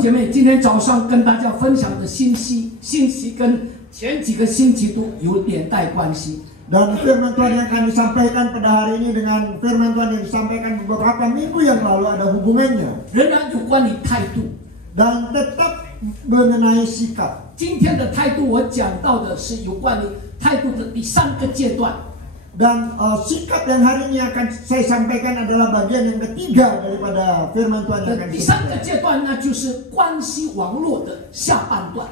兄姐妹，今天早上跟大家分享的信息跟前几个星期都有连带关系。 Dan firman Tuhan yang akan disampaikan pada hari ini dengan firman Tuhan yang disampaikan beberapa minggu yang lalu ada hubungannya. 仍然有关于态度， Dan tetap mengenai sikap. 今天的态度我讲到的是有关于态度的第3个阶段。 Dan sikap yang hari ini akan saya sampaikan adalah bagian yang ketiga daripada firman Tuhan yang akan 第3 disampaikan. 个阶段那就是关系网络的下半段。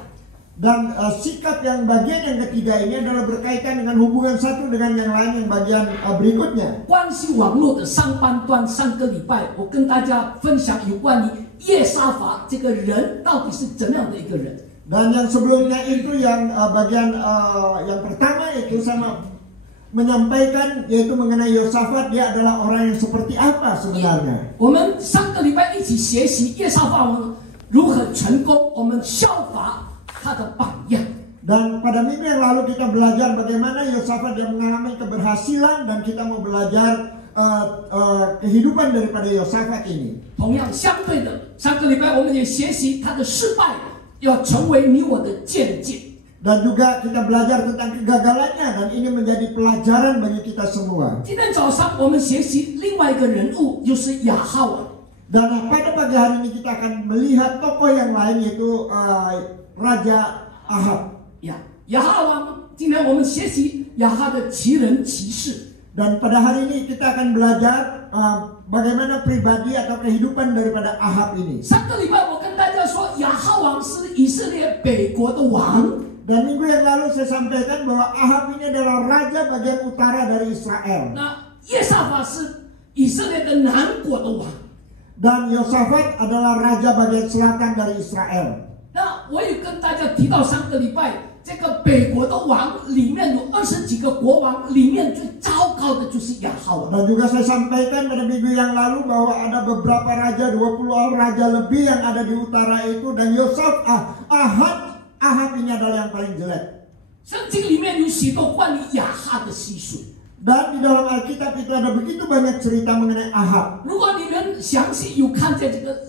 Dan sikap yang bagian yang ketiga ini adalah berkaitan dengan hubungan satu dengan yang lain yang bagian berikutnya. 关系网络的上半段，3个礼拜我跟大家分享有关于耶沙法这个人到底是怎样的一个人。 Dan yang sebelumnya itu yang bagian yang pertama itu sama menyampaikan yaitu mengenai Yosafat, dia adalah orang yang seperti apa sebenarnya. 我们3个礼拜一起学习耶沙法王如何成功，我们效法他的榜样。 Dan pada minggu yang lalu kita belajar bagaimana Yosafat dia mengalami keberhasilan dan kita mau belajar kehidupan daripada Yosafat ini. 同样相对的，3个礼拜我们也学习他的失败要成为你我的见解。 Dan juga kita belajar tentang kegagalannya dan ini menjadi pelajaran bagi kita semua. 今天早上我们学习另外一个人物，就是亚哈王。 Dan pada pagi hari ini kita akan melihat tokoh yang lain yaitu Raja Ahab. 亚哈王，今天我们学习亚哈的奇人奇事。 Dan pada hari ini kita akan belajar bagaimana pribadi atau kehidupan daripada Ahab ini. 3个礼拜我跟大家说，亚哈王是以色列北国的王。 Dan minggu yang lalu saya sampaikan bahwa Ahab ini adalah raja bagian utara dari Israel. 那耶沙法是以色列的南国的王。 Dan Yosafat adalah raja bagian selatan dari Israel. 那我也跟大家提到3个礼拜，这个北国的王里面有20几个国王，里面最糟糕的就是亚哈王。 Dan juga saya sampaikan pada minggu yang lalu bahwa ada beberapa raja, 20 raja lebih yang ada di utara itu, dan Ahab ini adalah yang paling jelek. 圣经里面有许多关于亚哈的细数。 Dan di dalam Alkitab itu ada begitu banyak cerita mengenai Ahab. 如果你们详细有看见这个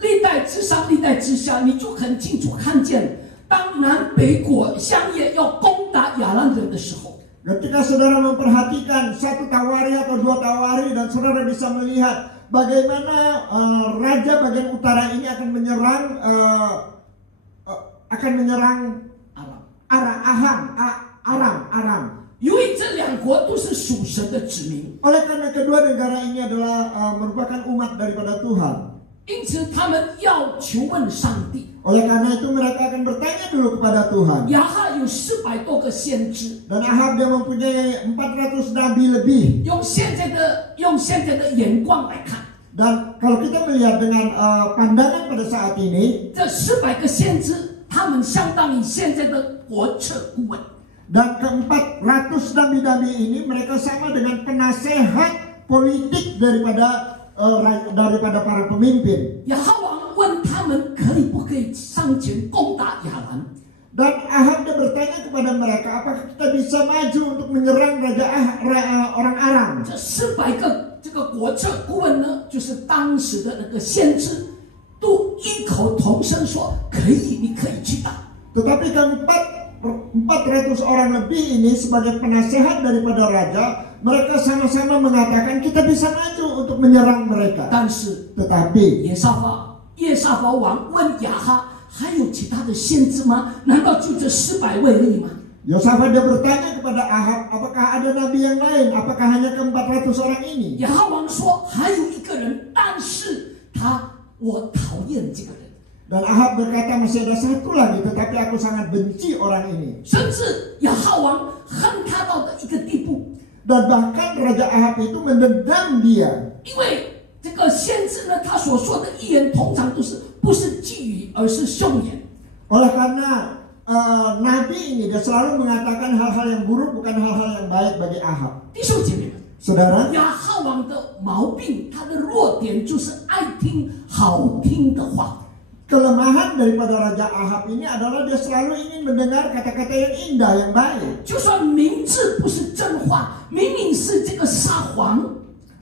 历代之上、历代之下，你就很清楚看见，当南北国相业要攻打亚兰人的时候， Ketika saudara memperhatikan satu Tawari atau 2 Tawari dan saudara bisa melihat bagaimana raja bagian utara ini akan menyerang Aram. 因为这2国都是属神的子民， Oleh karena kedua negara ini adalah merupakan umat daripada Tuhan. 因此他们要求问上帝。 Oleh karena itu mereka akan bertanya dulu kepada Tuhan. 亚哈有400多个先知， Dan Ahab dia mempunyai 400 nabi lebih. 用现在的眼光来看， Dan kalau kita melihat dengan pandangan pada saat ini, 这400个先知，他们相当于现在的国策顾问。 dan ke-400 nabi-nabi ini mereka sama dengan penasehat politik daripada para pemimpin. 亚哈王问他们可以不可以上前攻打亚兰？ Dan Ahab dia bertanya kepada mereka, apakah kita bisa maju untuk menyerang orang Aram? 这400个这个国策顾问呢，就是当时的那个先知，都异口同声说可以，你可以去打。 Tetapi 400 orang lebih ini sebagai penasehat daripada raja, mereka sama-sama mengatakan kita bisa maju untuk menyerang mereka. 但是 Tetapi 耶沙法王问亚哈，还有其他的先知吗？难道就这400位而已吗？ Yosafat dia bertanya kepada Ahab, apakah ada nabi yang lain? Apakah hanya ke-400 orang ini? 亚哈王说还有一个人，但是我讨厌这个人。 Dan Ahab berkata masih ada satu lagi, tetapi aku sangat benci orang ini. 甚至亚哈王恨他到的一个地步， Dan bahkan Raja Ahab itu mendendam dia. 因为这个先知呢，他所说的预言通常都是不是寄语，而是凶言。 Oleh karena nabi ini dia selalu mengatakan hal-hal yang buruk, bukan hal-hal yang baik bagi Ahab. 弟兄姐妹们， Saudara, 亚哈王的毛病，他的弱点就是爱听好听的话。 kelemahan daripada Raja Ahab ini adalah dia selalu ingin mendengar kata-kata yang indah, yang baik. 就算明字不是真话，明明是这个撒谎，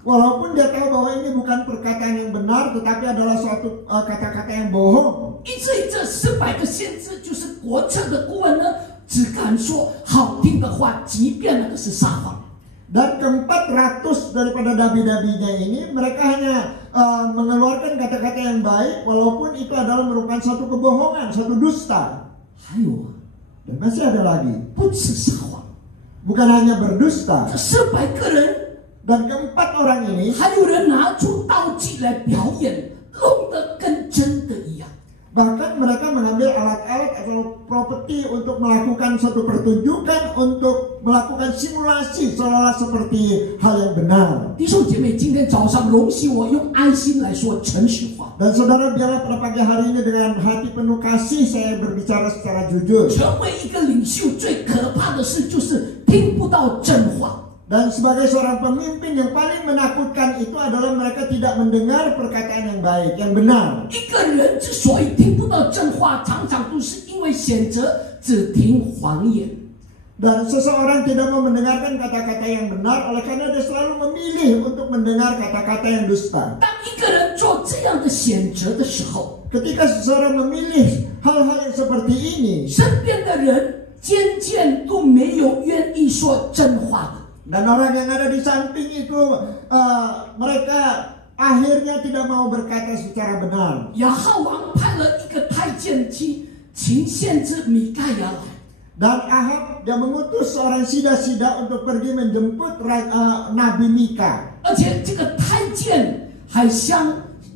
Walaupun dia tahu bahwa ini bukan perkataan yang benar, tetapi adalah suatu kata-kata yang bohong. 以至于这400个先知，就是国策的顾问呢，只敢说好听的话，即便那个是撒谎。 Dan ke-400 daripada nabi-nabinya ini, mereka hanya mengeluarkan kata-kata yang baik, walaupun itu adalah merupakan suatu kebohongan, suatu dusta. 还有啊， Dan masih ada lagi, 不止撒谎， bukan hanya berdusta. 这400个人， Dan ke-4 orang ini, 还有人拿出道具来表演，弄得跟真的一样。 bahkan mereka mengambil alat-alat atau properti untuk melakukan suatu pertunjukan, untuk melakukan simulasi seolah-olah seperti hal yang benar. 弟兄姐妹，今天早上容许我用爱心来说诚实话。 Dan saudara, biarlah pada pagi hari ini dengan hati penuh kasih saya berbicara secara jujur. 成为一个领袖最可怕的事就是听不到真话。 Dan sebagai seorang pemimpin yang paling menakutkan itu adalah mereka tidak mendengar perkataan yang baik, yang benar. 一个人之所以听不到真话，常常都是因为选择只听谎言。 Dan seseorang tidak mau mendengarkan kata-kata yang benar, oleh karena dia selalu memilih untuk mendengar kata-kata yang dusta. 当一个人做这样的选择的时候， Ketika seseorang memilih hal-hal yang seperti ini, 身边的人渐渐都没有愿意说真话的。 dan orang yang ada di samping itu mereka akhirnya tidak mau berkata secara benar. 亚哈王派了一个太监去请先知米盖亚来， Dan Ahab dia mengutus seorang sida-sida untuk pergi menjemput Nabi Mika. 而且这个太监还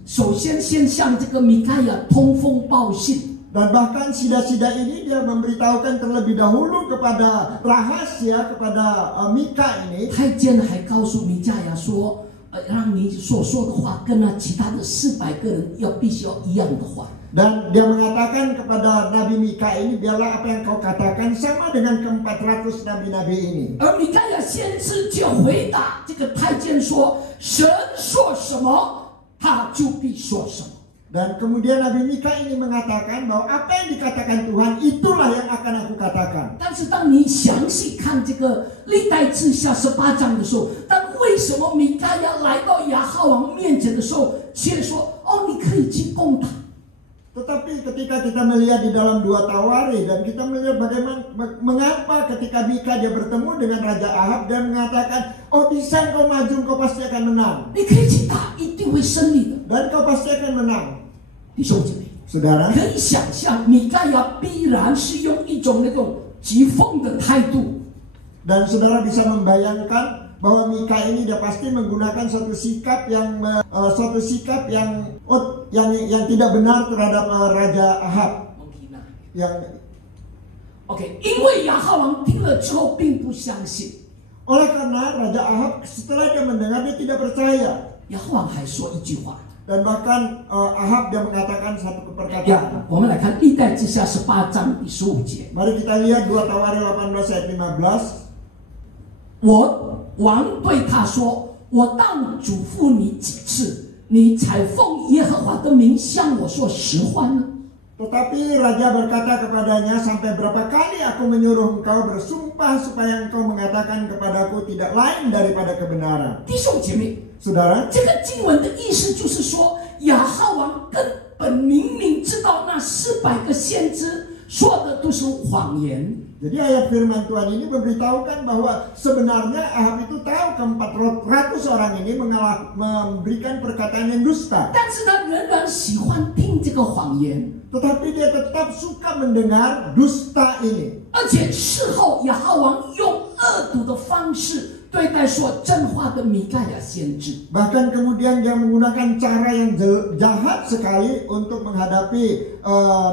首先向这个米盖亚通风报信。 Dan bahkan sida-sida ini dia memberitahukan terlebih dahulu kepada rahasia kepada Mika ini. 太监还告诉米迦亚说，让你所说的话跟那其他的400个人必须要一样的话。 Dan dia mengatakan kepada Nabi Mika ini, biarlah apa yang kau katakan sama dengan ke-400 nabi-nabi ini. 而米迦亚先知就回答这个太监说：“神说什么，他就必说什么。” Dan kemudian Nabi Mika ini mengatakan bahwa apa yang dikatakan Tuhan itulah yang akan aku katakan. 但是当你详细看这个历代志下18章的时候，当为什么米迦亚来到亚哈王面前的时候，却说：“哦，你可以去攻打。” Tetapi ketika kita melihat di dalam 2 Tawari dan kita melihat bagaimana mengapa ketika Mika dia bertemu dengan Raja Ahab dan mengatakan, oh bisa kau maju, kau pasti akan menang. 你可以去打，一定会胜利的。 Dan kau pasti akan menang. 弟兄姐妹， Saudara, 可以想象米迦亚必然是用一种那种讥讽的态度。 dan saudara bisa membayangkan bahwa Mika ini dia pasti menggunakan suatu sikap yang tidak benar terhadap Raja Ahab. Yang OK， 因为亚哈王听了之后并不相信， oleh karena Raja Ahab setelah dia mendengar dia tidak percaya. 亚哈王还说一句话。 Dan bahkan Ahab dia mengatakan satu 呀， perkataan. 我们来看历代志下18章第15节。 Mari kita lihat 2 Tawari 18 ayat 15. 王对他说：“我当嘱咐你几次，你才奉耶和华的名向我说实话呢？” Tetapi raja berkata kepadanya, sampai berapa kali aku menyuruh engkau bersumpah supaya engkau mengatakan kepadaku tidak lain daripada kebenaran. 弟兄姐妹， Saudara, 这个经文的意思就是说，亚哈王根本明明知道那400个先知说的都是谎言。 jadi ayat firman Tuhan ini memberitahukan bahwa sebenarnya Ahab itu tahu ke-400 orang ini memberikan perkataan yang dusta. 但是他仍然喜欢听这个谎言， Tetapi dia tetap suka mendengar dusta ini. 而且事后亚哈王用恶毒的方式对待说真话的米盖亚先知。 Bahkan kemudian dia menggunakan cara yang jahat sekali untuk menghadapi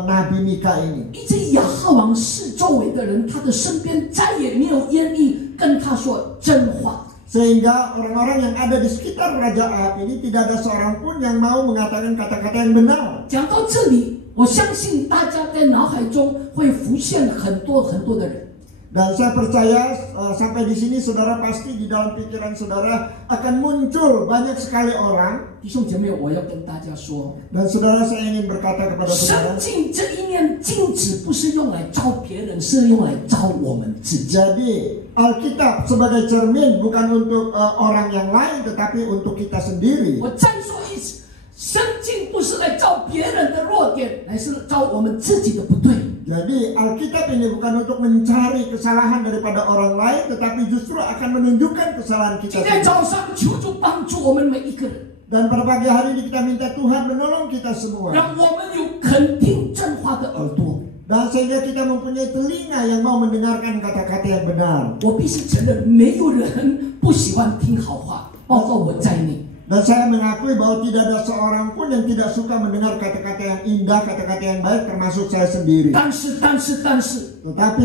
Nabi Mika ini. 以至于亚哈王四周围的人，他的身边再也没有愿意跟他说真话。 Sehingga orang-orang yang ada di sekitar Raja Ahab ini tidak ada seorang pun yang mau mengatakan kata-kata yang benar. 讲到这里，我相信大家在脑海中会浮现很多的人。Dan saya percaya sampai di sini saudara pasti di dalam pikiran saudara akan muncul banyak sekali orang. 弟兄姐妹，我要跟大家说， Dan saudara saya ingin berkata kepada 圣 saudara, 经这一面镜子不是用来照别人，是用来照我们自己。 jadi Alkitab sebagai cermin bukan untuk orang yang lain tetapi untuk kita sendiri. 我再说一次，圣经不是来照别人的弱点，乃是照我们自己的不对。 Jadi Alkitab ini bukan untuk mencari kesalahan daripada orang lain, tetapi justru akan menunjukkan kesalahan 今 kita 天 sendiri. 早上求主帮助我们每一个人， Dan pada pagi hari ini kita minta Tuhan menolong kita semua. 让我们有肯定正话的耳朵。 Dan sehingga kita mempunyai telinga yang mau mendengarkan kata-kata yang benar. 我必须承认，没有人不喜欢听好话，包括我在内。 Dan saya mengakui bahwa tidak ada seorang pun yang tidak suka mendengar kata-kata yang indah, kata-kata yang baik, termasuk saya sendiri. 但是， Tetapi,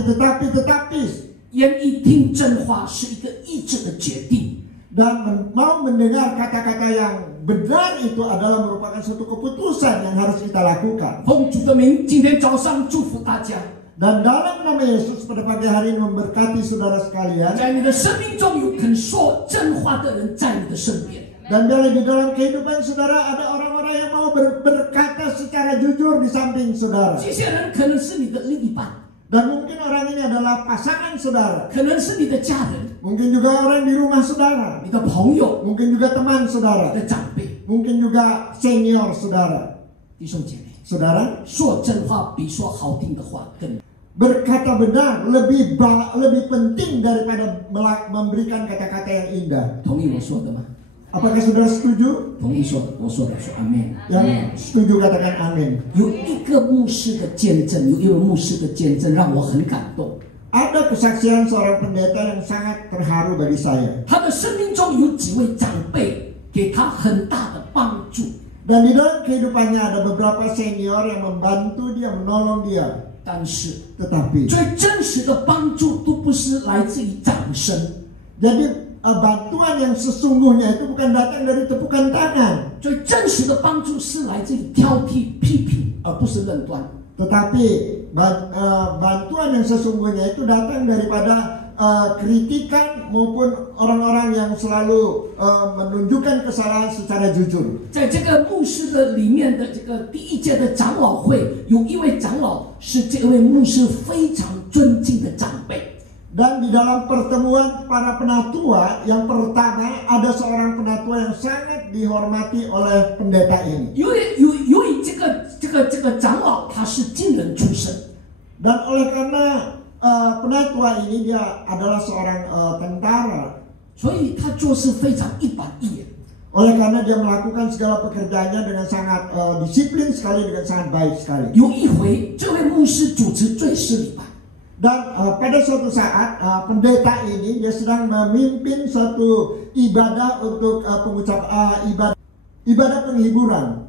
愿意听真话是一个意志的决定。 dan mau mendengar kata-kata yang benar itu adalah merupakan suatu keputusan yang harus kita lakukan. 奉主的名，今天早上祝福大家， Dan dalam nama Yesus pada pagi hari ini memberkati saudara sekalian. 在你的生命中有肯说真话的人在你的身边。 Dan bila di dalam kehidupan saudara ada orang-orang yang mau berkata secara jujur di samping saudara. 这些人可能是你的另一半， Dan mungkin orang ini adalah pasangan saudara. 可能是你的家人、 Mungkin juga orang di rumah saudara. 你的朋友、 Mungkin juga teman 你 saudara. 的长辈。 Mungkin juga senior saudara. 弟兄姐妹， Saudara, 说真话比说好听的话更。 berkata benar lebih penting daripada memberikan kata-kata yang indah. 同意我说的吗？ Apakah saudara setuju? 同意说我说的，说阿门。 Yang setuju katakan amin. 有一个牧师的见证，有一位牧师的见证让我很感动。 Ada kesaksian seorang pendeta yang sangat terharu bagi saya. 他的生命中有几位长辈给他很大的帮助， Dan di dalam kehidupannya ada beberapa senior yang membantu dia, menolong dia. 但是 Tetapi 最真实的帮助都不是来自于掌声， jadi bantuan yang sesungguhnya itu bukan datang dari tepukan tangan, 最真实的帮助是来自于挑剔、批评，而不是论断。 tetapi bantuan yang sesungguhnya itu datang daripada kritikan maupun orang-orang yang selalu menunjukkan kesalahan secara jujur. 在这个牧师的里面的这个第一届的长老会，有一位长老是这位牧师非常尊敬的长辈。 Dan di dalam pertemuan para penatua yang pertama ada seorang penatua yang sangat dihormati oleh pendeta ini. 由于这个长老他是军人出身， Dan oleh karena penatua ini dia adalah seorang tentara, 所以他做事非常一板一眼。 oleh karena dia melakukan segala pekerjaannya dengan sangat disiplin sekali, dengan sangat baik sekali. 有一回，这位牧师主持最诗礼拜， Dan pada suatu saat pendeta ini dia sedang memimpin suatu ibadah untuk ibadah penghiburan.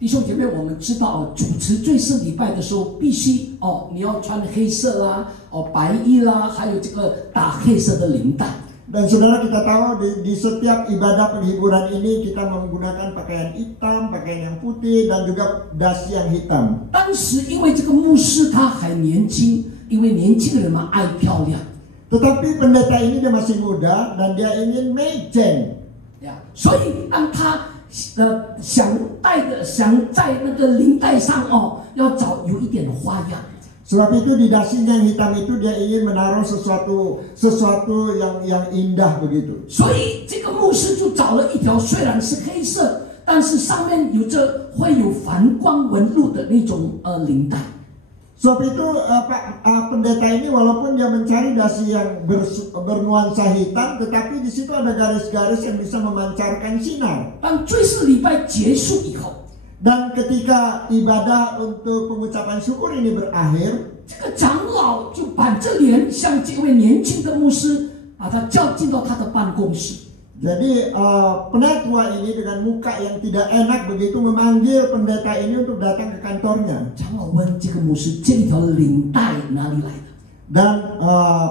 弟兄姐妹，我们知道主持最诗礼拜的时候，必须你要穿黑色啦，白衣啦，还有这个打黑色的领带。 Dan saudara kita tahu di setiap ibadah penghiburan ini kita menggunakan pakaian hitam, pakaian yang putih dan juga dasi yang hitam. 当时因为这个牧师他还年轻，因为年轻人嘛爱漂亮， Tetapi pendeta ini dia masih muda dan dia ingin mejeng. 所以当他想在那个领带上要找有一点花样。 Sebab itu di dasinya yang hitam itu dia ingin menaruh sesuatu yang indah begitu. 所以这个牧师就找了一条虽然是黑色，但是上面会有反光纹路的那种领带。 Sebab itu pendeta ini walaupun dia mencari dasi yang bernuansa hitam, tetapi di situ ada garis-garis yang bisa memancarkan sinar. 当追思礼拜结束以后， Dan ketika ibadah untuk pengucapan syukur ini berakhir, 这个长老就板着脸向这位年轻的牧师把他叫进到他的办公室。 jadi penatua ini dengan muka yang tidak enak begitu memanggil pendeta ini untuk datang ke kantornya. 长老问这个牧师：“这条领带哪里来的？” Dan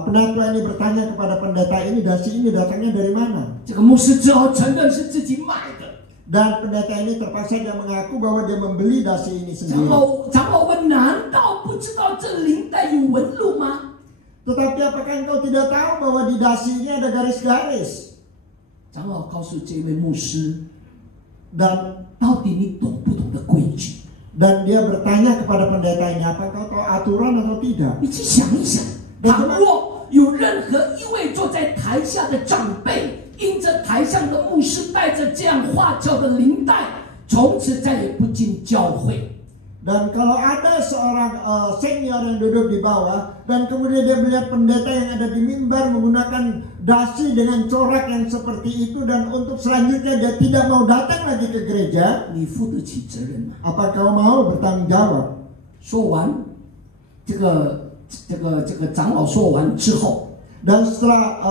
penatua ini bertanya kepada pendeta ini, dasi ini datangnya dari mana? 这个牧师只好承认是自己买的。 Dan pendeta ini terpaksa dia mengaku bahwa dia membeli dasi ini 长 sendiri. 老问：“难道不知道这领带有纹路吗？” Tetapi apakah engkau tidak tahu bahwa di dasi ini ada garis-garis? 长老告诉这位牧师， Dan 到底你懂不懂得规矩？ dia bertanya kepada pendeta ini, apa kau tahu aturan atau tidak? 你去想一想，倘若有任何一位坐在台下的长辈，因着台上的牧师带着这样话教的领带，从此再也不进教会。 Dan kalau ada seorang senior yang duduk di bawah dan kemudian dia melihat pendeta yang ada di mimbar menggunakan dasi dengan corak yang seperti itu dan untuk selanjutnya dia tidak mau datang lagi ke gereja, 你负得起责任吗？ apa kau mau bertanggung jawab? 说完，这个长老说完之后， Dan setelah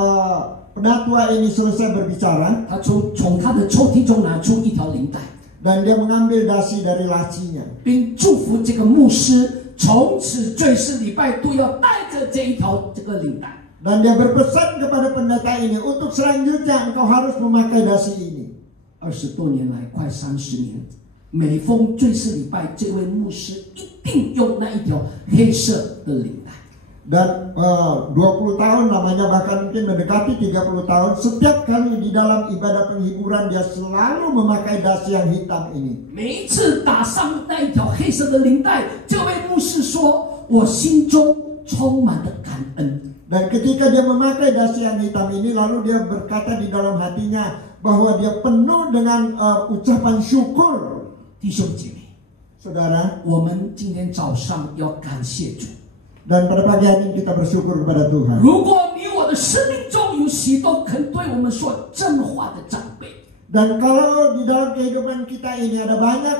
penatua ini selesai berbicara, 他从他的抽屉中拿出一条领带， dan dia mengambil dasi dari lacinya 并祝福这个牧师从此最是礼拜都要带着这一条这个领带。 dan dia berpesan kepada pendeta ini untuk selanjutnya engkau harus memakai dasi ini. 20多年来，快30年，每逢最是礼拜，这位牧师一定用那一条黑色的领带。 Dan 20 tahun lamanya, bahkan mungkin mendekati 30 tahun, setiap kali di dalam ibadah penghiburan dia selalu memakai dasi yang hitam ini. 每一次打上那一条黑色的领带，这位牧师说：“我心中充满了感恩。” Dan ketika dia memakai dasi yang hitam ini, lalu dia berkata di dalam hatinya bahwa dia penuh dengan ucapan syukur. 弟兄姐妹， Saudara, 我们今天早上要感谢主。 dan pada pagi hari ini kita bersyukur kepada Tuhan. 如果你我的生命中有许多肯对我们说真话的长辈， Dan kalau di dalam kehidupan kita ini ada banyak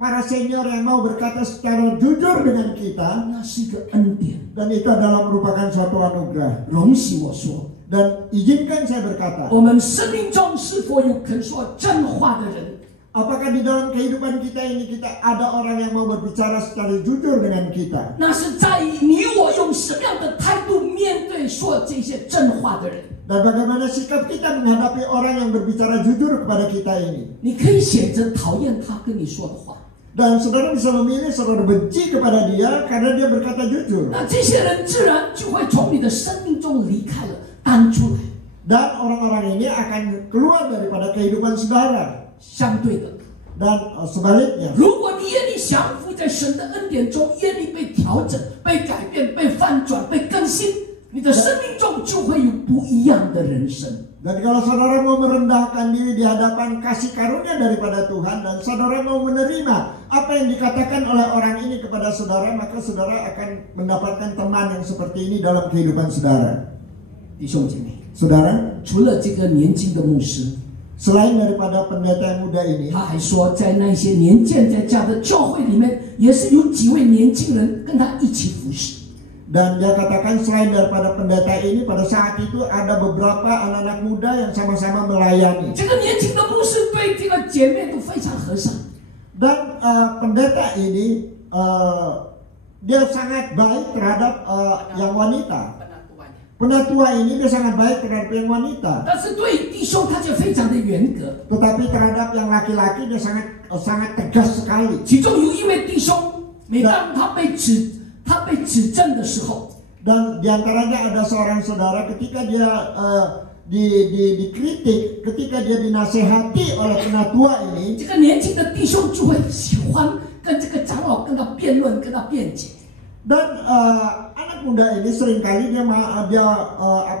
para senior yang mau berkata secara jujur dengan kita, 那是一个恩典。 dan itu adalah merupakan suatu anugerah. 容许我说， Dan izinkan saya berkata, 我们生命中是否有肯说真话的人？ apakah di dalam kehidupan kita ini kita ada orang yang mau berbicara secara jujur dengan kita? 那是在于你我用什么样的态度面对说这些真话的人。 Dan bagaimana sikap kita menghadapi orang yang berbicara jujur kepada kita ini? 你可以选择讨厌他跟你说的话， Dan saudara bisa memilih saudara benci kepada dia karena dia berkata jujur. 那这些人自然就会从你的生命中离开了，淡出来。 Dan orang-orang ini akan keluar daripada kehidupan saudara. 相对的， Dan sebaliknya, 如果你愿意降服在神的恩典中，愿意被调整、被改变、被翻转、被更新，你的生命中就会有不一样的人生。 dan kalau saudara mau merendahkan diri di hadapan kasih karunia daripada Tuhan dan saudara mau menerima apa yang dikatakan oleh orang ini kepada saudara, maka saudara akan mendapatkan teman yang seperti ini dalam kehidupan saudara. 弟兄姐妹， Saudara, 除了这个年轻的牧师， selain daripada pendeta yang muda ini, 他还说，在那些年健在家的教会里面，也是有几位年轻人跟他一起服侍。 dan dia katakan selain daripada pendeta ini, pada saat itu ada beberapa anak-anak muda yang sama-sama melayani. 这个年轻的牧师对这个姐妹都非常和善。 Dan pendeta ini dia sangat baik terhadap yang wanita. Penatua ini dia sangat baik terhadap yang wanita. 但是对弟兄他就非常的严格。 Tetapi terhadap yang laki-laki dia sangat tegas sekali. 其中有一位弟兄，每当他被指正的时候， Dan diantaranya ada seorang saudara ketika dia dikritik, ketika dia dinasehati oleh penatua ini, 这个年轻的弟兄就会喜欢跟这个长老跟他辩论，跟他辩解。 dan anak muda ini seringkali dia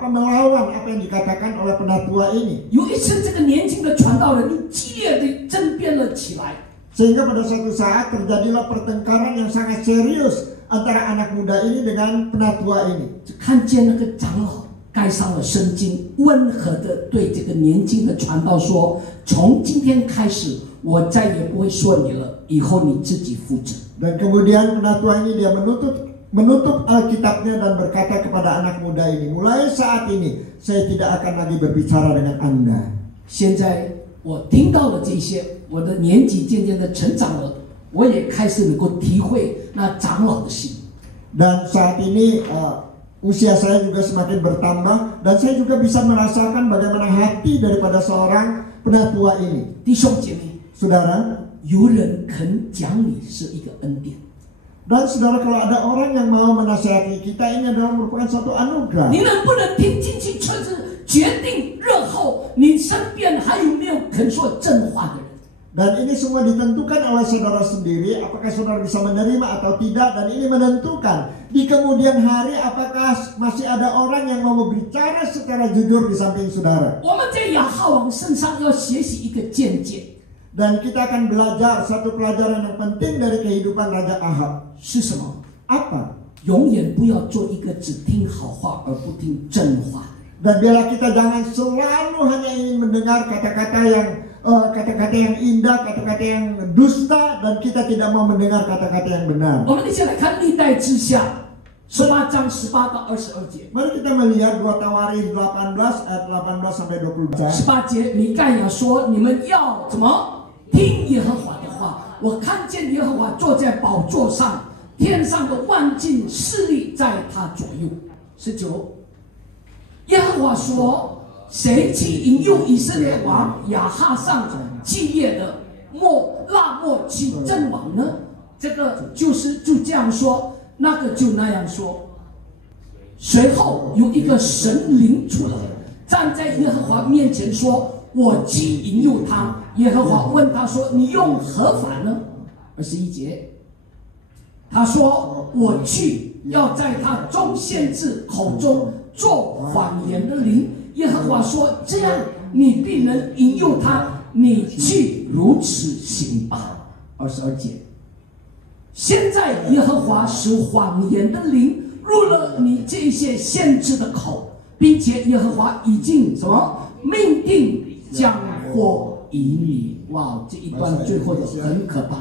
melawan apa yang dikatakan oleh penatua ini. 有一次，这个年轻的传道人就激烈的争辩了起来。 Sehingga pada suatu saat terjadilah pertengkaran yang sangat serius antara anak muda ini dengan penatua ini. 就看见那个长老盖上了圣经，温和的对这个年轻的传道说：“从今天开始，我再也不会说你了，以后你自己负责。” Dan kemudian penatua ini dia menutup Alkitabnya dan berkata kepada anak muda ini, mulai saat ini saya tidak akan lagi berbicara dengan Anda. 现在我听到了这些，我的年纪渐渐的成长了，我也开始能够体会那长老的心。 Dan saat ini usia saya juga semakin bertambah dan saya juga bisa merasakan bagaimana hati daripada seorang penatua ini. 弟兄姐妹， Saudara, 有人肯讲你是一个恩典。 dan saudara, kalau ada orang yang mau menasihati kita, ini adalah merupakan suatu anugerah. 你能不能听进去，却是决定日后你身边还有没有肯说真话的人。 Dan ini semua ditentukan oleh saudara sendiri, apakah saudara bisa menerima atau tidak. Dan ini menentukan di kemudian hari apakah masih ada orang yang mau berbicara secara jujur di samping saudara. 我们在亚哈王身上要学习一个见解， Dan kita akan belajar satu pelajaran yang penting dari kehidupan Raja Ahab. 是什么？ Apa? 永远不要做一个只听好话而不听真话的人。 Dan biarlah kita jangan selalu hanya ingin mendengar kata-kata yang indah, kata-kata yang dusta, dan kita tidak mau mendengar kata-kata yang benar. 我们一起来看历代志下18章18到22节。 Mari kita melihat 2 Tawarikh 18 ayat 18 sampai 20. 18节，米盖亚说：“你们要怎么听耶和华的话？我看见耶和华坐在宝座上，天上的万境势力在他左右。” 19，耶和华说：“谁去引诱以色列王亚哈上基业的拉末去阵亡呢？”这个就这样说，那个就那样说。随后有一个神灵出来，站在耶和华面前说：“我去引诱他。”耶和华问他说：“你用何法呢？”21节，他说：“我去，要在他众先知口中做谎言的灵。”耶和华说：“这样你必能引诱他，你去如此行吧。”22节，现在耶和华使谎言的灵入了你这些先知的口，并且耶和华已经什么命定将祸以你。哇，这一段最后的很可怕。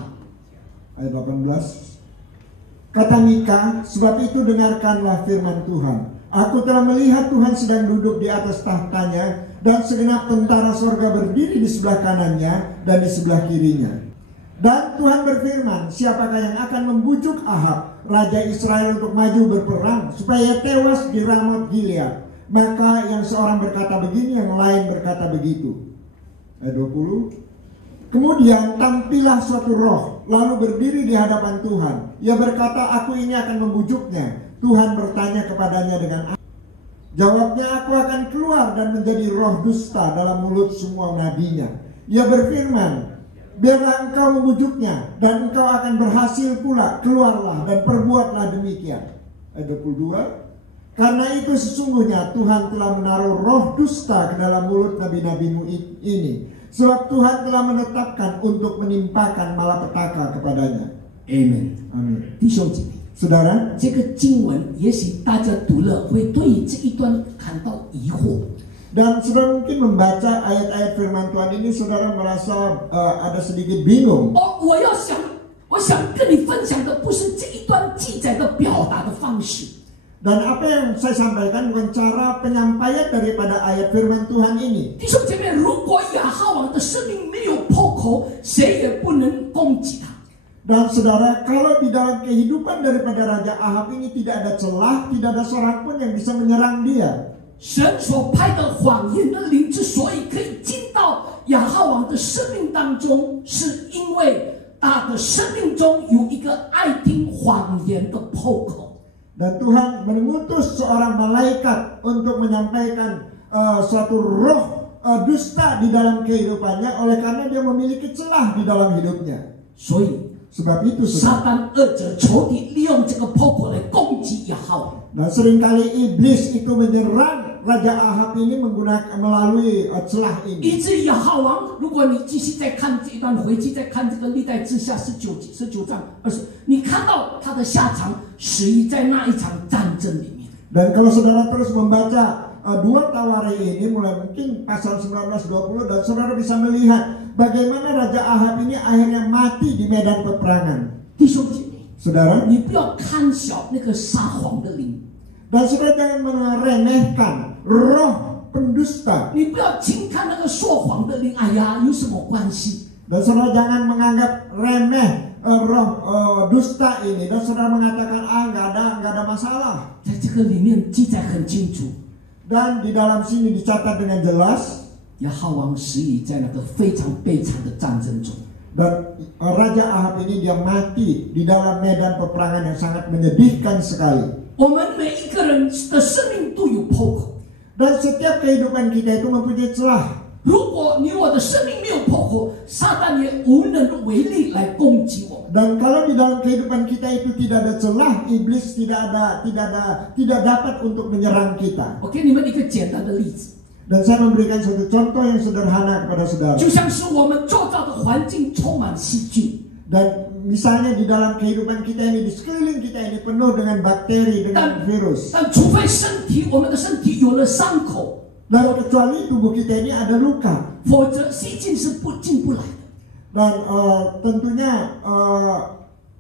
Ayat 18. Kata Mika, sebab itu dengarkanlah firman Tuhan. Aku telah melihat Tuhan sedang duduk di atas tahtanya, dan segenap tentara sorga berdiri di sebelah kanannya dan di sebelah kirinya. Dan Tuhan berfirman, siapakah yang akan membujuk Ahab, raja Israel, untuk maju berperang, supaya tewas di Ramot Gilead? Maka yang seorang berkata begini, yang lain berkata begitu. Ayat 20. Kemudian tampillah suatu roh, lalu berdiri di hadapan Tuhan. Ia berkata, aku ini akan membujuknya. Tuhan bertanya kepadanya dengan apa? Jawabnya, aku akan keluar dan menjadi roh dusta dalam mulut semua nabinya. Ia berfirman, biarlah engkau membujuknya, dan engkau akan berhasil pula. Keluarlah dan perbuatlah demikian. Ayat 22. Karena itu sesungguhnya Tuhan telah menaruh roh dusta ke dalam mulut nabi-nabimu ini. Sebab Tuhan telah menetapkan untuk menimpakan malapetaka kepadanya. Amen。 Amin. 弟兄姐妹， Saudara, 这个经文也许大家读了会对于这一段感到疑惑。 dan saudara mungkin membaca ayat-ayat firman Tuhan ini, saudara merasa ada sedikit bingung. 我想跟你分享的不是这一段记载的表达的方式。 Dan apa yang saya sampaikan bukan cara penyampaian daripada ayat firman Tuhan ini. 弟兄姐妹，如果亚哈王的生命没有破口，谁也不能攻击他。 Dan saudara, kalau di dalam kehidupan daripada Raja Ahab ini tidak ada celah, tidak ada seorang pun yang bisa menyerang dia. 神所派的谎言的灵之所以可以进到亚哈王的生命当中，是因为他的生命中有一个爱听谎言的破口。 Dan Tuhan mengutus seorang malaikat untuk menyampaikan suatu roh dusta di dalam kehidupannya, oleh karena dia memiliki celah di dalam hidupnya. 所以 Sebab itu 撒旦恶者仇敌利用这个破口来攻击亚哈王。 Dan seringkali iblis itu menyerang Raja Ahab ini melalui celah 以 ini. 至于亚哈王，如果你继续再看这一段回去，再看这个历代志下19章20，你看到他的下场死于在那一场战争里面。 Dan kalau saudara terus membaca 2 Tawarikh ini, mulai mungkin pasal 19-20, dan saudara bisa melihat bagaimana Raja Ahab ini akhirnya mati di medan peperangan. 弟兄姐妹， Saudara, 你不要看小那个撒谎的灵， dan saudara jangan meremehkan roh pendusta. 你不要轻看那个说谎的灵。哎呀，有什么关系？ Dan saudara jangan menganggap remeh roh dusta ini, dan saudara mengatakan nggak ada masalah. 在这个里面记载很清楚， Dan di dalam sini dicatat dengan jelas, 亚哈王死于在那个非常悲惨的战争中。 dan Raja Ahab ini dia mati di dalam medan peperangan yang sangat menyedihkan sekali. 我们每一个人的生命都有破口。 Dan setiap kehidupan kita itu mempunyai celah. 如果你我的生命没有破口，撒旦也无能为力来攻击我们。 Dan kalau di dalam kehidupan kita itu tidak ada celah, iblis tidak dapat untuk menyerang kita. 我给你们一个简单的例子， Dan saya memberikan suatu contoh yang sederhana kepada saudara. 就像是我们周遭的环境充满细菌， Dan misalnya di dalam kehidupan kita ini, di sekeliling kita ini penuh dengan bakteri, dengan virus. 但除非我们的身体有了伤口， Dan kecuali tubuh kita ini ada luka. 否则细菌是进不来的。 Dan tentunya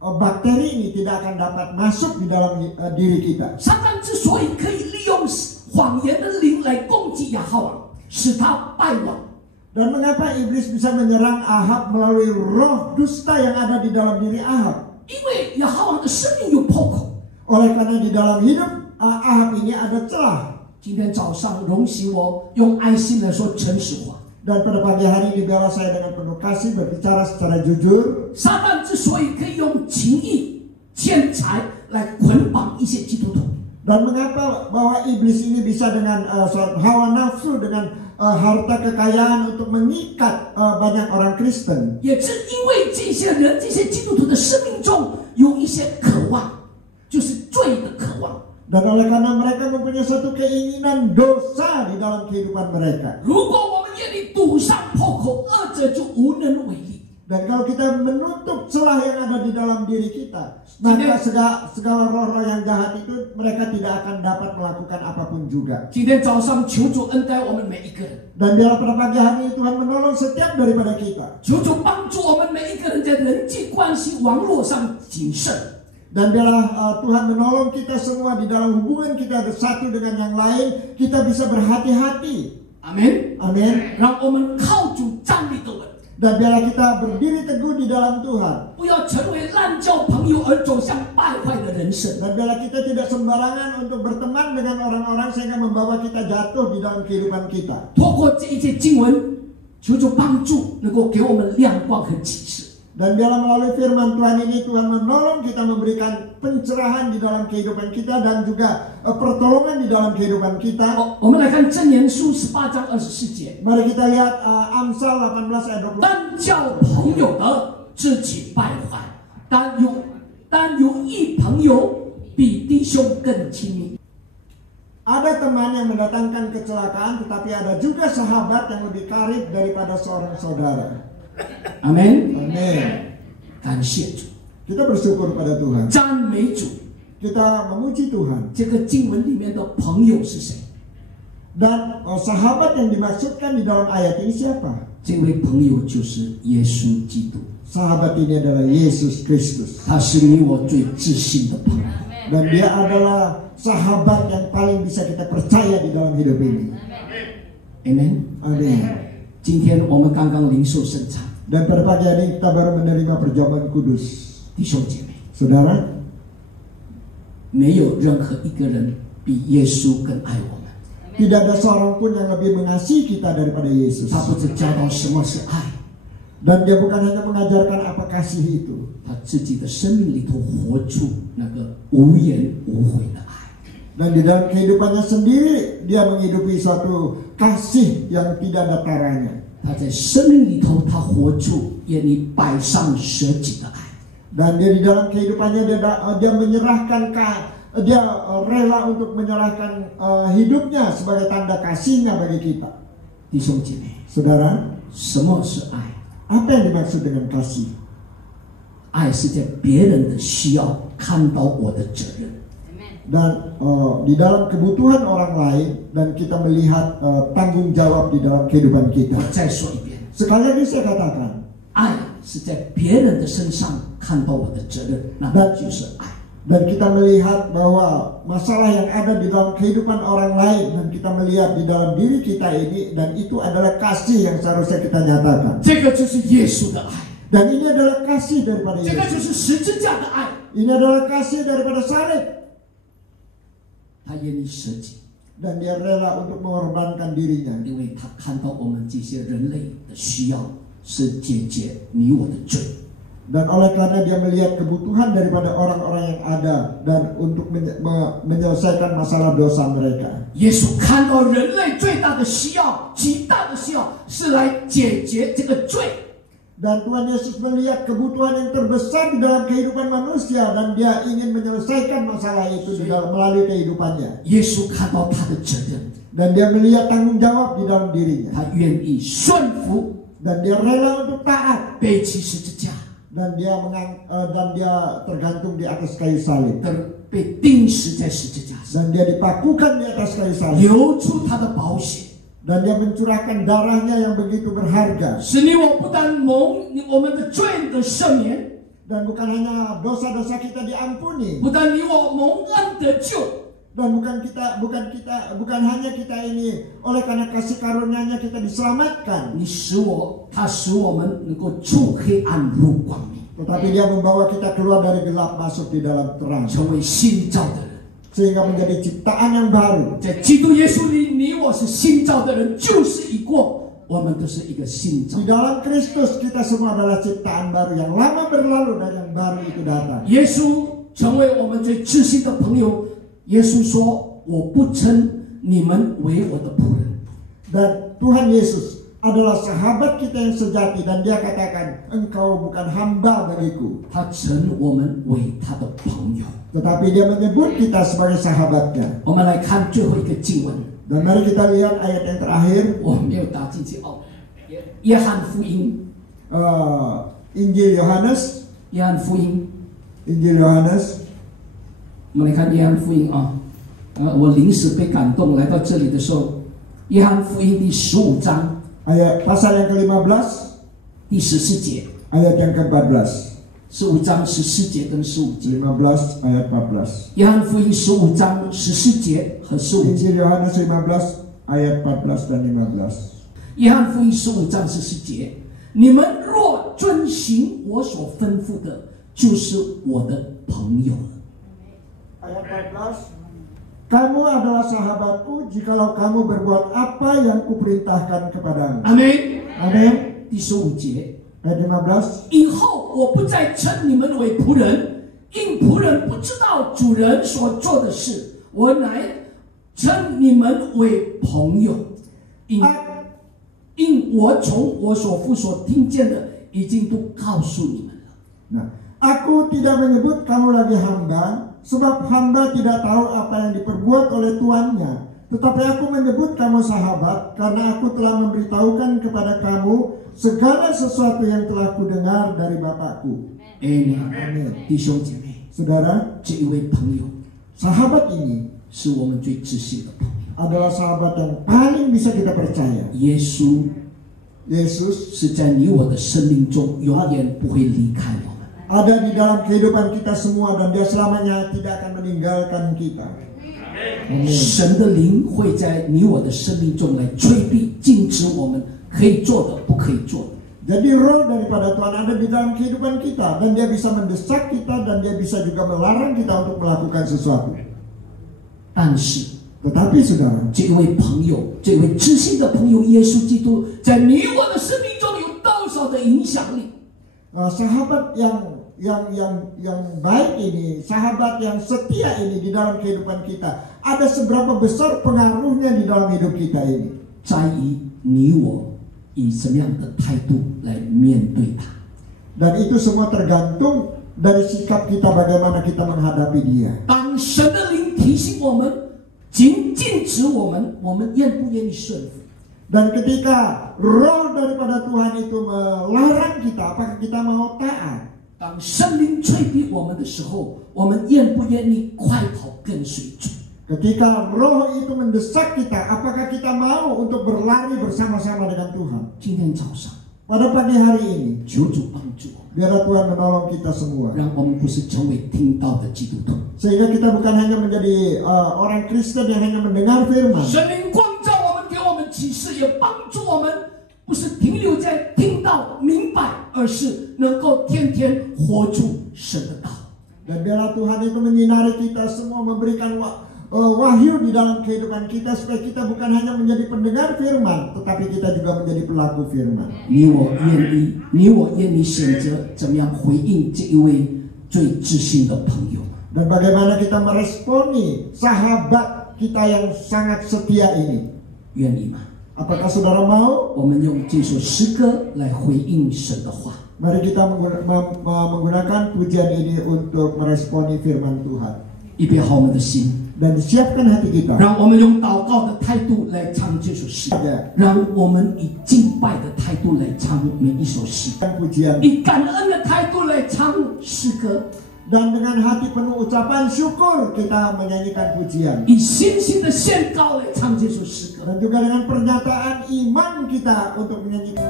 bakteri ini tidak akan dapat masuk di dalam diri kita. 撒旦之所以可以利用谎言的灵来攻击亚哈王，使他败亡。 Dan mengapa iblis bisa menyerang Ahab melalui roh dusta yang ada di dalam diri Ahab? 因为亚哈王的生命有破口。 Oleh karena di dalam hidup Ahab ini ada celah. 今天早上容许我用爱心来说诚实话。 Dan pada pagi hari ini biarlah saya dengan penuh kasih berbicara secara jujur. 撒旦之所以可以用情义、钱财来捆绑一些基督徒， Dan mengapa bahwa iblis ini bisa dengan hawa nafsu, dengan harta kekayaan untuk mengikat banyak orang Kristen. 也是因为这些人、这些基督徒的生命中有一些渴望，就是罪的渴望。 Dan oleh karena mereka mempunyai satu keinginan dosa di dalam kehidupan mereka. 如果我们眼里堵上破口，二者就无能为力。 Dan kalau kita menutup celah yang ada di dalam diri kita, maka segala roh-roh yang jahat itu mereka tidak akan dapat melakukan apapun juga. 今天早上求主恩待我们每一个人， Dan biarlah pada pagi hari ini Tuhan menolong setiap daripada kita. 求主帮助我们每一个人在人际关系网络上谨慎。 Dan biarlah Tuhan menolong kita semua di dalam hubungan kita satu dengan yang lain, kita bisa berhati-hati. 阿门。 Amin. 让我们靠主站立得稳， Dan biarlah kita berdiri teguh di dalam Tuhan. 不要成为滥交朋友而走向败坏的人生。 Dan biarlah kita tidak sembarangan untuk berteman dengan orang-orang sehingga membawa kita jatuh di dalam kehidupan kita. 透过这一节经文，求主帮助，能够给我们亮光和启示。 Dan biarlah melalui firman Tuhan ini Tuhan menolong kita, memberikan pencerahan di dalam kehidupan kita dan juga pertolongan di dalam kehidupan kita. 我们来看箴言书18章24节， Mari kita lihat Amsal 18 ayat 20. 单交朋友的自己败坏，但有益朋友比弟兄更亲密。 Ada teman yang mendatangkan kecelakaan, tetapi ada juga sahabat yang lebih karib daripada seorang saudara. 阿门。 Amin. 感谢主， Kita bersyukur pada Tuhan. 赞美主。 Kita memuji Tuhan. 这个经文里面的朋友是谁？ Dan sahabat yang dimaksudkan di dalam ayat ini siapa? 这位朋友就是耶稣基督， Sahabat ini adalah Yesus Kristus. 他是你我最至信的朋友。 Dan dia adalah sahabat yang paling bisa kita percaya di dalam hidup ini. 阿门。 Amin. 今天我们刚刚领受圣餐， Dan pada pagi hari kita baru menerima perjamuan kudus. 弟兄姐妹， Saudara, 没有任何一个人比耶稣更爱我们。 tidak ada seorang pun yang lebih mengasihi kita daripada Yesus. 他不只教导什么是爱， Dan dia bukan hanya mengajarkan apa kasih itu, 他自己的生命里头活出那个无言无悔的爱。 dan di dalam kehidupannya sendiri dia menghidupi suatu kasih yang tidak ada taranya. 他在生命里头，他活出愿意摆上舍己的爱。 Dan dia di dalam kehidupannya dia menyerahkan dia rela untuk menyerahkan hidupnya sebagai tanda kasihnya bagi kita. 弟兄姐妹， Saudara, 什么是爱？ apa yang dimaksud dengan kasih? 爱是在别人的需要看到我的责任。 Dan di dalam kebutuhan orang lain dan kita melihat tanggung jawab di dalam kehidupan kita. 我再说一遍， Sekali lagi saya katakan, 爱是在别人的身上看到我的责任，那就是爱。 dan kita melihat bahwa masalah yang ada di dalam kehidupan orang lain dan kita melihat di dalam diri kita ini, dan itu adalah kasih yang seharusnya kita nyatakan. 这个就是耶稣的爱， Dan ini adalah kasih daripada 这个就 Yesus. 是十字架的爱。 Ini adalah kasih daripada salib. 他愿意舍己， Dan dia rela untuk mengorbankan dirinya. 因为他看到我们这些人类的需要是解决你我的罪。Dan oleh karena dia melihat kebutuhan daripada orang-orang yang ada dan untuk menyelesaikan masalah dosa mereka. 耶稣看到人类最大的需要、极大的需要是来解决这个罪。 Dan Tuhan Yesus melihat kebutuhan yang terbesar di dalam kehidupan manusia dan dia ingin menyelesaikan masalah itu di dalam melalui kehidupannya. 耶稣看到他的责任， Dan dia melihat tanggung jawab di dalam dirinya. 他愿意顺服， Dan dia rela untuk taat 背起十字架， dan dia tergantung di atas kayu salib 被钉死在十字架上， dan dia dipakukan di atas kayu salib 流出他的宝血， dan dia mencurahkan darahnya yang begitu berharga 使你我不但蒙我们的罪的赦免， dan bukan hanya dosa-dosa kita diampuni 不但你我蒙恩得救， dan bukan hanya kita ini oleh karena kasih karunia-Nya kita diselamatkan 他使我们能够出黑暗入光明， tetapi dia membawa kita keluar dari gelap masuk di dalam terang 成为新造的人。 sehingga menjadi ciptaan yang baru 在基督耶稣里，你我是新造的人，旧事已过，我们都是一个新造 di。dalam Kristus kita semua adalah ciptaan baru yang lama berlalu dan yang baru itu datang 耶稣成为我们最知心的朋友。耶稣说：“我不称你们为我的仆人。” dan Tuhan Yesus adalah sahabat kita yang sejati dan dia katakan engkau bukan hamba bagiku 他称我们为他的朋友。 tetapi dia menyebut kita sebagai sahabatnya 我们来看最后一个经文， dan mari kita lihat ayat yang terakhir 我没有打进去哦。约翰福音， Injil Yohanes 约翰福音， Injil Yohanes 我们来看约翰福音啊。我临时被感动来到这里的时候，约翰福音第15章 ayat pasal yang ke-15 第14节， ayat yang ke-14 15章14节跟15节。 15 ayat 14约翰福音15章14节和15节。 Injil Yohanes 15 ayat 14 dan 15约翰福音15章14节，你们若遵行我所吩咐的，就是我的朋友了。 ayat 14 kamu adalah sahabatku jikalau kamu berbuat apa yang kuperintahkan kepadamu 阿门。 amin 第15节， ayat 15以后我不再称你们为仆人，因仆人不知道主人所做的事，我乃称你们为朋友，因我从我所父所听见的，已经都告诉你们了。 Nah, aku tidak menyebut kamu lagi hamba, sebab hamba tidak tahu apa yang diperbuat oleh tuannya. Tetapi aku menyebut kamu sahabat, karena aku telah memberitahukan kepada kamu segala sesuatu yang telah kudengar dari Bapakku. Amin， 弟兄姐妹， Saudara, 这一位朋友 sahabat ini 是我们最知心的朋友。 adalah sahabat yang paling bisa kita percaya. 耶稣 Yesus 是在你我的生命中永远不会离开我们。 ada di dalam kehidupan kita semua dan dia selamanya tidak akan meninggalkan kita. Amin. 神的灵会在你我的生命中来催逼、禁止我们可以做的、不可以做的。 Jadi roh daripada Tuhan ada di dalam kehidupan kita dan dia bisa mendesak kita dan dia bisa juga melarang kita untuk melakukan sesuatu. 但是 Tetapi saudara, 这位朋友，这位知心的朋友耶稣基督，在你我的生命中有多少的影响力？ sahabat yang baik ini, sahabat yang setia ini di dalam kehidupan kita, ada seberapa besar pengaruhnya di dalam hidup kita ini? 在于你我以什么样的态度来面对他。 Dan itu semua tergantung dari sikap kita bagaimana kita menghadapi dia. 当神的灵提醒我们、禁止我们，我们愿不愿意顺服？ Dan ketika roh daripada Tuhan itu melarang kita, apakah kita mau taat? 当圣灵催逼我们的时候，我们愿不愿意快跑跟随主？ Ketika roh itu mendesak kita, apakah kita mau untuk berlari bersama-sama dengan Tuhan? 今天早上， Pada pagi hari ini, 求主帮助我们， biarlah Tuhan menolong kita semua. 让我们不是成为听到的基督徒。 Sehingga kita bukan hanya menjadi orang Kristen yang hanya mendengar firman. 神灵光照我们，给我们启示，也帮助我们，不是停留在听到明白，而是能够天天活出神的道。 Dan biarlah Tuhan itu menyinari kita semua, memberikan wahyu di dalam kehidupan kita, supaya kita bukan hanya menjadi pendengar firman, tetapi kita juga menjadi pelaku firman. 你我愿意选择怎么样回应这一位最知心的朋友。 Dan bagaimana kita meresponi sahabat kita yang sangat setia ini? 愿意吗？ Apakah saudara mau? 我们用这首诗歌来回应神的话。 Mari kita menggunakan pujian ini untuk meresponi firman Tuhan. 预备好我们的心， Dan siapkan hati kita. 让我们用祷告的态度来唱这首诗， 让我们以敬拜的态度来唱每一首诗， Pujian 以感恩的态度来唱诗歌， dan dengan hati penuh ucapan syukur kita menyanyikan pujian. 以信心的宣告来唱这首诗歌。 Dan juga dengan pernyataan iman kita untuk menyanyikan.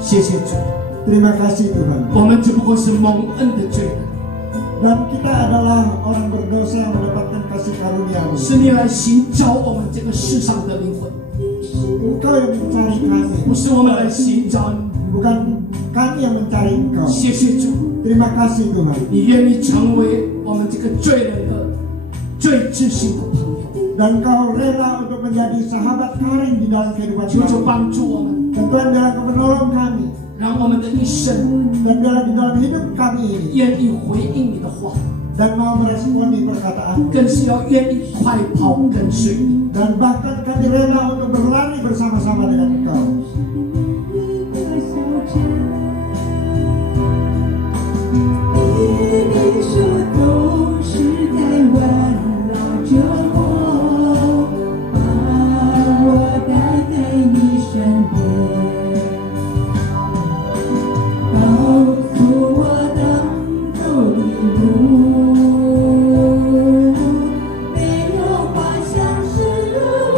谢谢主， Terima kasih Tuhan. 我们只不过是蒙恩的罪人， Dan kita adalah orang berdosa yang mendapatkan kasih karunia-Mu. 是你来寻找我们这个世上的灵魂， Engkau yang mencari kami, 不是我们来寻找你。 bukan kami yang mencari Engkau. 谢谢主， Terima kasih Tuhan. 你愿意成为我们这个罪人的最知心的朋友， Dan Engkau rela untuk menjadi sahabat karib di dalam kehidupan 求主 kami. 帮助我们， Dan Tuhan biarlah Engkau menolong kami. 让我们的一生 Dan biarlah di dalam hidup kami ini 愿意回应你的话， dan mau meresponi perkataan. 更是要愿意快跑跟随你。 Dan bahkan kami rela untuk berlari bersama-sama dengan Engkau. 你说都是在环绕着我，把我带在你身边，告诉我当走的路，没有花香是往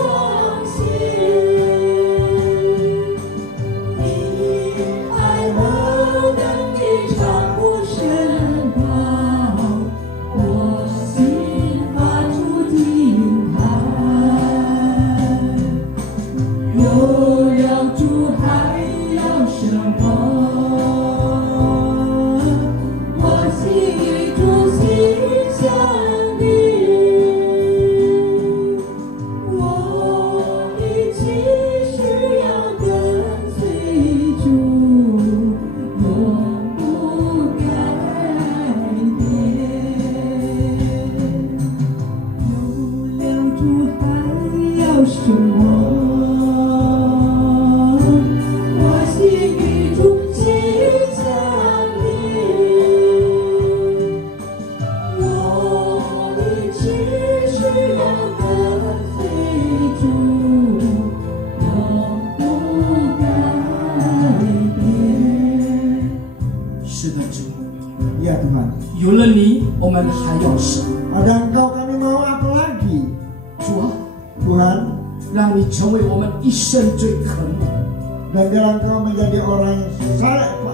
昔。你爱我等你长不深道，我心发出惊叹。有了主还要什么？我心与主心相连，我一起是要跟随主，永不改变。有了主还要什么？我心与主心相连，我一直是要跟随主，永不改变。是的，主， Ya Tuhan. 有了你，我们还要什么？ Ada Engkau kami mau apa lagi? 主啊， Tuhan. 让你成为我们一生最渴慕， Dan biarlah Engkau menjadi orang yang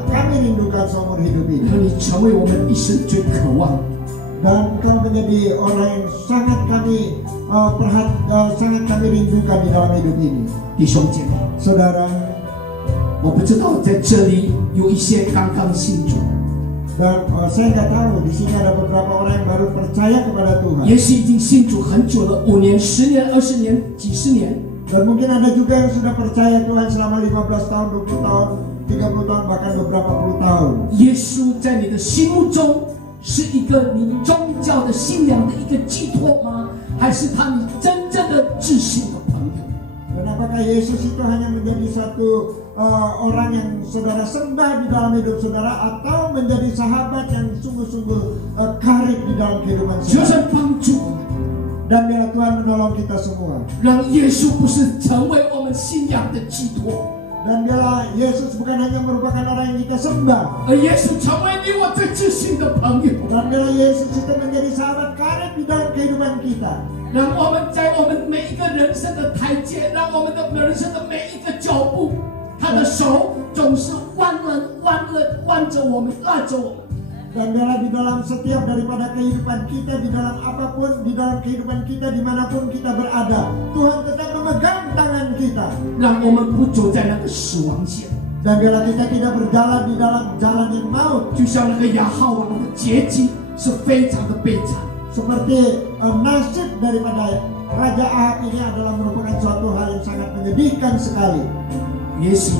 kami rindukan seumur hidup ini. 让你成为我们一生最渴望。 Dan Engkau menjadi orang yang sangat kami sangat kami rindukan di dalam hidup ini. 弟兄姐妹， Saudara, 我不知道在这里有一些刚刚信主， dan saya nggak tahu di sini ada beberapa orang yang baru percaya kepada Tuhan. 也许已经信主很久了，5年、10年、20年、几十年。 Dan mungkin ada juga yang sudah percaya Tuhan selama 15 tahun, 20 tahun, 30 tahun, bahkan beberapa puluh tahun. 耶稣在你的心目中是一个你宗教的信仰的一个寄托吗？还是他你真正的至心的朋友？ Dan apakah Yesus itu hanya menjadi satu orang yang saudara sembah di dalam hidup saudara, atau menjadi sahabat yang sungguh-sungguh karib di dalam kehidupan 求 saudara? 神帮助我们， Dan biarlah Tuhan menolong kita semua. 让耶稣不是成为我们信仰的寄托， Dan biarlah Yesus bukan hanya merupakan orang yang kita sembah, 而耶稣成为你我最至心的朋友。 dan biarlah Yesus itu menjadi sahabat karib di dalam kehidupan kita. 让我们在我们每一个人生的台阶，让我们的人生的每一个脚步，他的手总是弯着我们，拉着我们。 Dan biarlah di dalam setiap daripada kehidupan kita, di dalam apapun, di dalam kehidupan kita, dimanapun kita berada, Tuhan tetap memegang tangan kita. 让我们不走在那个死亡线， Dan biarlah kita tidak berjalan di dalam jalan yang maut. 就像那个亚哈王的结局是非常的悲惨， seperti nasib daripada Raja Ahab ini adalah merupakan suatu hal yang sangat menyedihkan sekali. 也许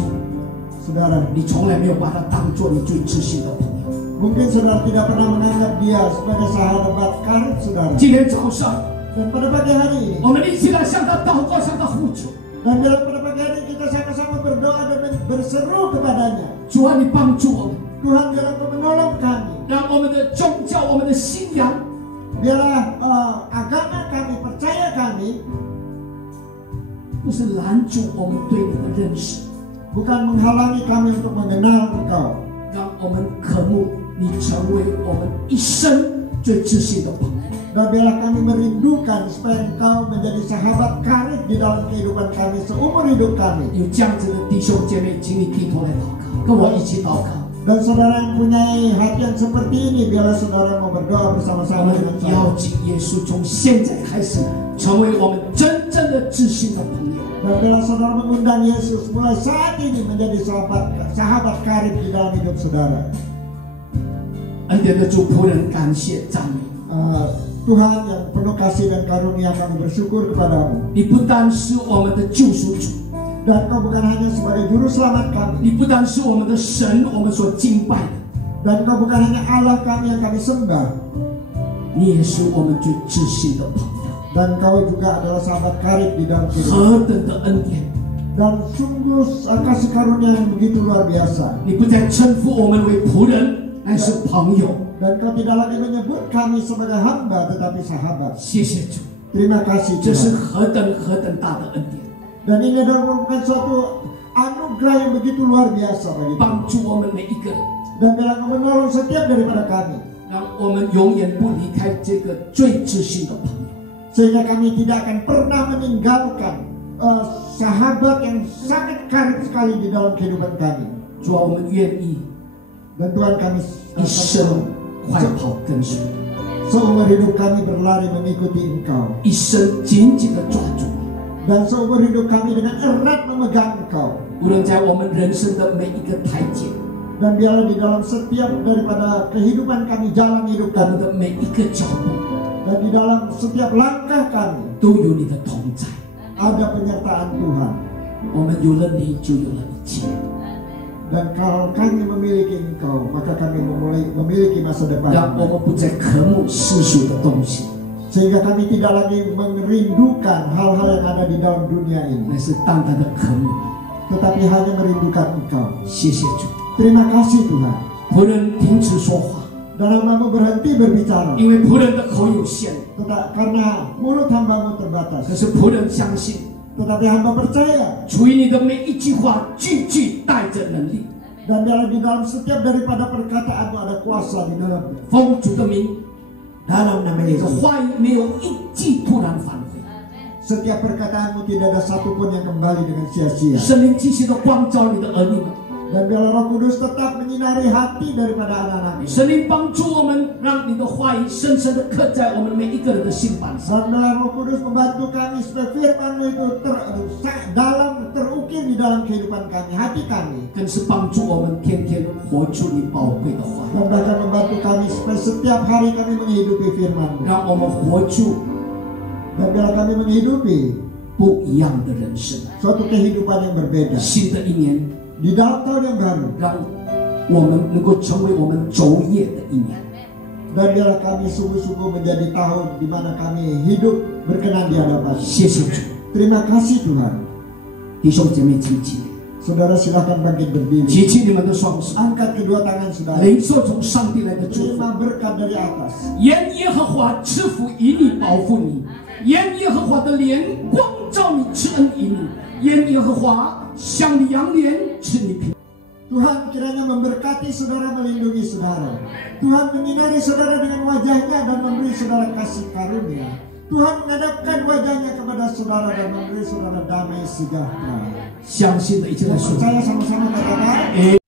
Saudara, 你从来没有把他当做你最知心的朋友。 mungkin saudara tidak pernah menganggap dia sebagai sahabat karib saudara. 今天早上， Dan pada pagi hari ini, 我们一起来向他祷告，向他呼求。 dan pada pagi hari ini kita sama-sama berdoa dan berseru kepadanya. 主啊，你帮助我们， Tuhan biarlah Engkau menolong kami. 让我们的宗教、我们的信仰 Biarlah agama kami, percaya kami 不是拦阻我们对你的认识， bukan menghalangi kami untuk mengenal Engkau. 让我们渴慕你成为我们一生最知心的朋友。 Dan biarlah kami merindukan supaya Engkau menjadi sahabat karib di dalam kehidupan kami seumur hidup kami. 有这样子的弟兄姐妹，请你低头来祷告，跟我一起祷告。 Dan saudara yang punya hati yang seperti ini, biarlah saudara mau berdoa 我 bersama-sama 们 dengan 邀 saya. 请耶稣从现在开始成为我们真正的知心的朋友。 Dan biarlah saudara mengundang Yesus mulai saat ini menjadi sahabat karib di dalam hidup saudara. 恩典的主仆人，感谢赞美。 Tuhan yang penuh kasih dan karunia, kami bersyukur kepadamu. 你不单是我们的救赎主， Dan Kau bukan hanya sebagai juru selamat kami, 你不单是我们的神，我们所敬拜的， dan Kau bukan hanya Allah kami yang kami sembah, 你也是我们最知心的朋友。 dan Kau juga adalah sahabat karib di dalam kehidupan. 何等的恩典！ Dan sungguh kasih karunia yang begitu luar biasa. 你不再称呼我们为仆人，乃是朋友。 Dan Kau tidak lagi menyebut kami sebagai hamba, tetapi sahabat. 谢谢主， Terima kasih 这是 Tuhan. 何等大的恩典， Dan ini adalah merupakan suatu anugerah yang begitu luar biasa bagi kami. 帮助我们每一个人， Dan biarlah Kau menolong setiap daripada kami, 让我们永远不离开这个最知心的朋友。 sehingga kami tidak akan pernah meninggalkan sahabat yang sangat karib sekali di dalam kehidupan kami. 主啊，我们愿意 Dan Tuhan kami 一生快跑跟随， seumur hidup kami berlari mengikuti Engkau, 一生紧紧的抓住你。 dan seumur hidup kami dengan erat memegang Engkau. 无论在我们人生的每一个台阶， Dan biarlah di dalam setiap daripada kehidupan kami, jalan hidup 我们 kami, 的每一个脚步 dan di dalam setiap langkah kami 都有你的同在。 ada penyertaan Tuhan. 我们有了你，就有了一切。 Dan kalau kami memiliki Engkau, maka kami memiliki masa 让 depan. 我们不再渴慕世俗的东西， Sehingga kami tidak lagi merindukan hal-hal yang ada di dalam dunia 乃 ini, 是淡淡的渴慕你。 tetapi hanya merindukan Engkau. 谢谢主， Terima kasih Tuhan. 仆人停止说话， Dan hamba-Mu berhenti berbicara, 因为仆人的口有限， karena mulut hamba-Mu 可 terbatas. 是仆人相信， Tetapi hamba percaya, 出于你的每一句话，句句带着能力。 dan biarlah di dalam setiap daripada perkataan-Mu ada kuasa di dalamnya. 奉主的名， Dalam nama 你的 Yesus, 话语没有一句突然返回， setiap perkataan-Mu tidak ada satupun yang kembali dengan sia-sia. 圣灵继续的光照你的儿女们， Dan biarlah Roh Kudus tetap menyinari hati daripada anak-anak-Mu. 圣灵帮助我们，让你的话语深深的刻在我们每一个人的心板上。 Dan biarlah Roh Kudus membantu kami supaya firman-Mu itu terukir di dalam kehidupan kami, hati kami. 更是帮助我们天天活出你宝贵的话语， Dan bahkan membantu kami supaya setiap hari kami menghidupi firman-Mu. 让我们活出 Dan biarlah kami menghidupi 不一样的人生。 suatu kehidupan yang berbeda. 新的一年， Di dalam tahun yang baru, 让我们能够成为我们昼夜的一年。 dan biarlah kami sungguh-sungguh menjadi tahun di mana kami hidup berkenan di hadapan. 谢谢主， Terima kasih Tuhan. 弟兄姐妹，请起， Saudara silakan bangkit berdiri. 举起你们的双手， Angkat kedua tangan saudara. 领受从上帝来的祝福。 Terima berkat dari atas. 愿耶和华赐福以你，保护你；愿耶和华的脸光照你，赐恩于你；愿耶和华向你扬脸，赐你平安。 Tuhan kiranya memberkati saudara, melindungi saudara. Tuhan menyinari saudara dengan wajahnya dan memberi saudara kasih karunia. Tuhan menghadapkan wajahnya kepada saudara dan memberi saudara damai sejahtera. 相信的一起来说。 Percaya sama-sama katakan.